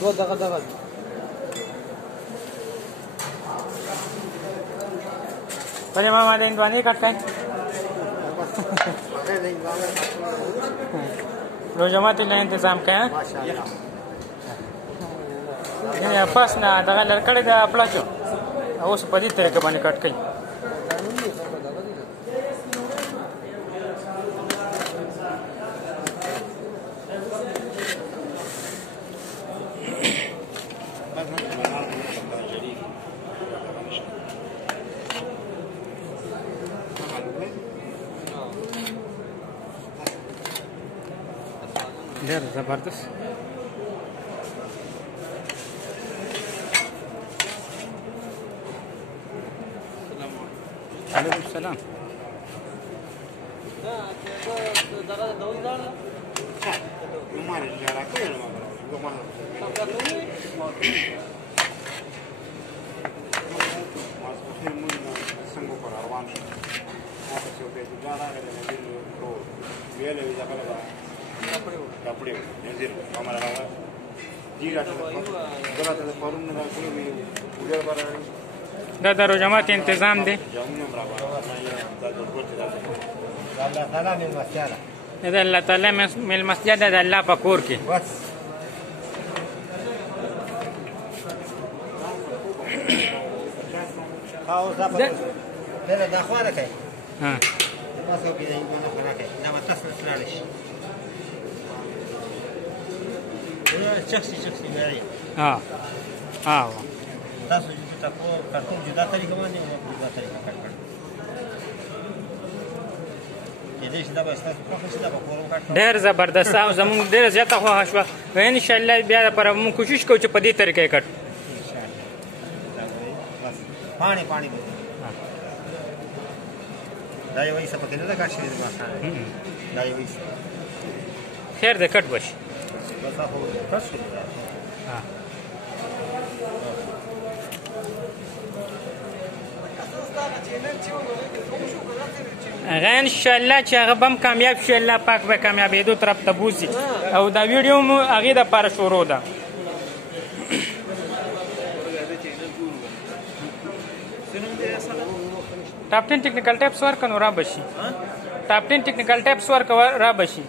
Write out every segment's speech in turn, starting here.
دو دغه पहले मामा ने इंद्वानी कट है रोजमाती ने इंतजाम किया ये पास ना दगा लड़कड़े दा अपना जो वो सब पदी तरह के बने कट कई ډېر زبردست علیکم السلام Kapuri,enzir, kamera lawa. Jira tu, जरा तो फॉर्म में डाल के उधर पर دا रोजमात इंतजाम दे जाऊंगा बराबर ना ये दादर को चला अल्लाह ताला ने मस्जिद دا الله تعالی مل مسجد د الله په کور کې बस खाओ सब तेरे दाखवार के ها بس هو كده يبقى نخرج كده لما تصل سلالش شخصي معي ها ها تاسو چې تاسو کارتون جدا طریقه باندې او جدا طریقه کړل دې چې دا به تاسو په څه دا به کوم کار ډېر زبردست او زموږ ډېر زیاته خو شو ان شاء الله بیا پر موږ کوشش کوو چې په دې طریقې کټ ان شاء الله بس पानी دا یو څه پکې نه دا کار شي د ماسان دا یو څه خیر دې کټ وشي بس هو تاسو ها هغه ان شاء الله چې هغه بم کامیاب شي الله پاک به کامیابېدو طرف ته بوزي او دا ویډیو مو هغې دپاره شروع ده ټاپ 10 ټیکنیکل ټیپس ورکړه نو را به شي ټاپ 10 ټیکنیکل ټیپس ورکړه را به شي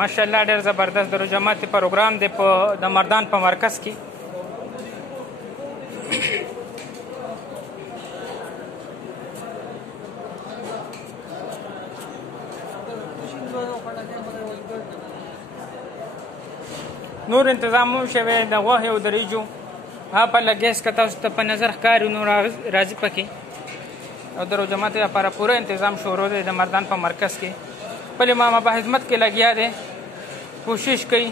ماشاءالله ډېر زبردست د روجمات پروګرام دی په د مردان په مرکز کې نور انتظام هم شوی د غوښې او د وریجو هغه پرله ګیس که تاسو ته په نظر ښکاري نو راځي پکې او د روجماتو لپاره پوره انتظام شروع دی د مردان په مرکز کې خپل ماما په خدمت کې لګیا دی کوشش کوي